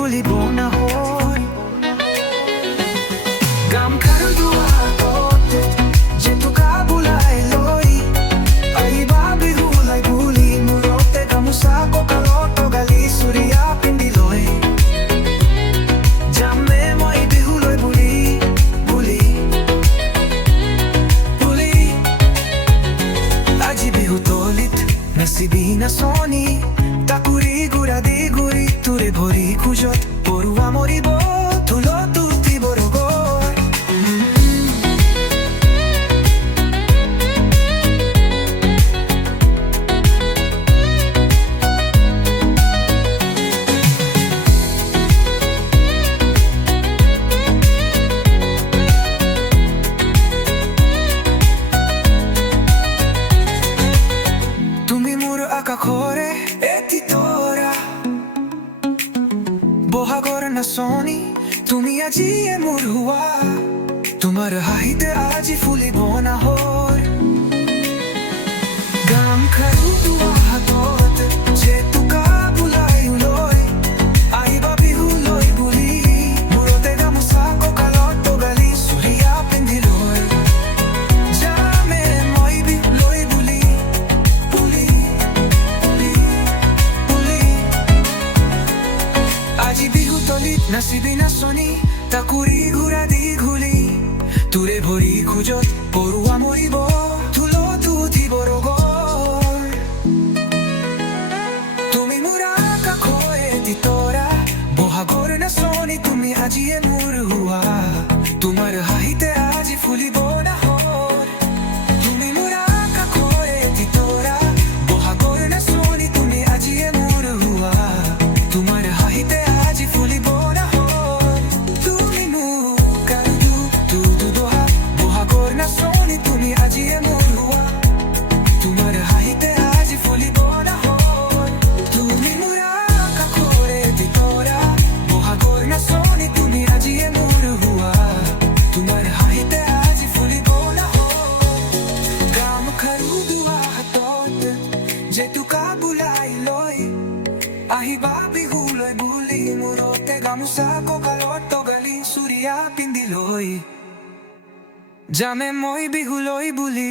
ফুলিব নাহৰ গামখাৰু দুৱাৰত জেতুকা বুলাই লৈ আহিবা বিহুলৈ বুলি মূৰতে গামোচা কঁকালত গালি চুৰিয়া পিন্ধি লৈ যামে মই বিহুলৈ বুলি বুলি বুলি আজি বিহু তলিত নাচিবি নাচনি তাকুৰি গুৰা দি গুৰি তোৰে ভৰি খোজত পৰুৱা মৰিব ঢোলত উঠিব ৰগৰ তুমি মোৰ আকাশৰে এটি তৰা বহাগৰ নাচনি তুমি আজিয়ে মোৰ হোৱা তোমাৰ হাঁহিতে আজি ফুলিব নাহৰ গামখাৰু দুৱাৰত জেতুকা বুলাই লৈ আহিবা বিহুলৈ বুলি মূৰতে গামোচা কঁকালত গালি চুৰিয়া পিন্ধি লৈ যামে মই বিহুলৈ বুলি বুলি বুলি বুলি আজি বিহু তলিত নাচিবি নাচনি তাকুৰি ঘূৰা দীঘলী তোৰে ভৰি খোজত পৰুৱা মৰিব ঢোলত উঠিব ৰগৰ তুমি মোৰ আকাশৰ এটি তৰা বহাগৰ নাচনি তুমি আজিয়ে মোৰ হোৱা তোমাৰ হাঁহিতে আজি ফুলিব নাহৰ তুমি মোৰ আকাশৰ এটি তৰা বহাগৰ নাচনি তুমি আজিয়ে মোৰ হোৱা তোমাৰ হাঁহিতে আজি ফুলিব নাহৰ তুমি মোক আৰু দুদোহা বহাগৰ নাচনি তুমি আজিয়ে মোৰ হোৱা তোমাৰ হাঁহিতে আজি ফুলিব নাহৰ তুমি মোৰ আকাশৰ এটি তৰা বহাগৰ নাচনি তুমি আজিয়ে মোৰ হোৱা তোমাৰ হাঁহিতে আজি ফুলিব নাহৰ গামখাৰু দুৱাৰত জেতুকা বুলাই লৈ আহিবা বিহুলৈ বুলি মূৰতে গামোচা কঁকালত গালি চুৰিয়া পিন্ধি লৈ যামে মই বিহুলৈ বুলি